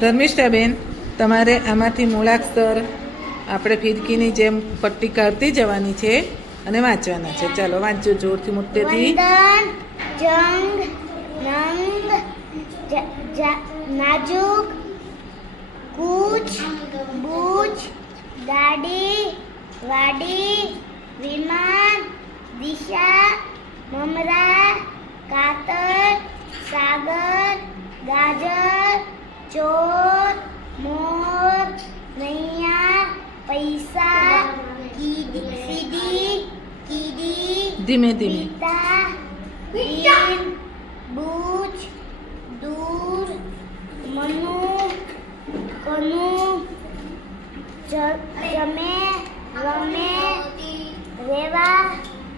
ધર્મિષ્ઠાબેન, તમારે આમાંથી મૂળાક્ષર આપણે ફિરકીની જેમ પટ્ટી કાઢતી જવાની છે અને વાંચવાના છે. ચાલો, વાંચજો જોરથી મોટેથી જંગ નંગ નાજુક, કૂચ, બૂચ ગાડી વાડી, વિમાન, દિશા, મમરા, કાતર, સાગર, ગાજર ચોર મોર નૈયા પૈસા કીડી સીડી કીડી ધીમે ધીમે પિતા દીન બુજ દૂર મનુ કનુ જ- જમે રમે રેવા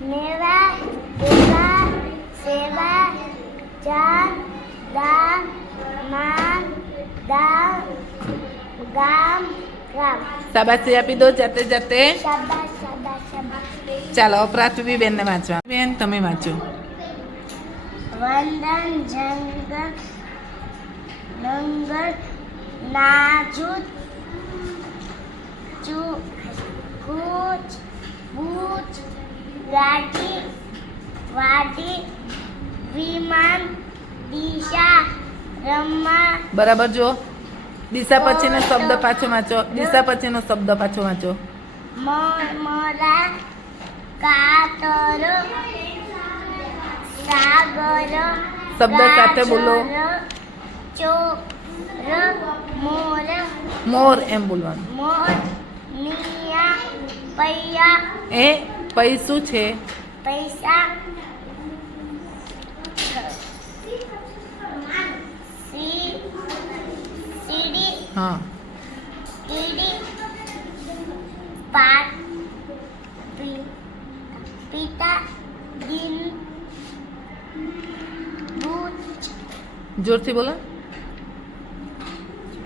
મેવા દેવા સેવા જાન દાન માન ગામ ગામ શાબાશી આપી દો જાતે જાતે. ચાલો પ્રાથવી બેનને વાંચવા. બેન તમે વાંચો. વંદન જંગ જંગલ નાજુત ચુ કૂચ બૂચ ગાડી વાડી વિમાન દિશા રમવા બરાબર જો દિશા પછીનો શબ્દ પાછો વાંચો. દિશા પછીનો શબ્દ પાછો વાંચો. મમરા કાતર સાગર શબ્દ સાથે બોલો. ચોર મોર મોર એમ બોલવાનું. મોર મિયા પૈયા. એ પૈસું છે. પૈસા હા. કીડી પાટ પી- પિતા દિન દૂધ જોરથી બોલો.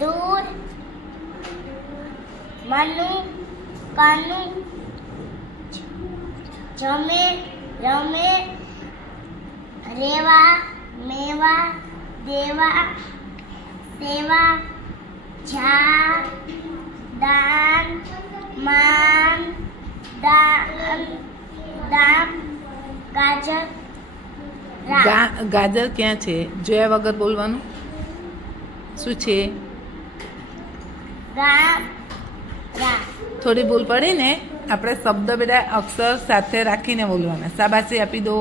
દૂર મનુ કાનુ જમે રમે રેવા, મેવા, દેવા, સેવા જા દાન માન દાન દામ ગાજર ગાજર ક્યાં છે? જોયા વગર બોલવાનું? શું છે? થોડી ભૂલ પડી ને? આપણે શબ્દ બધા અક્ષર સાથે રાખીને બોલવાના. શાબાશી આપી દો.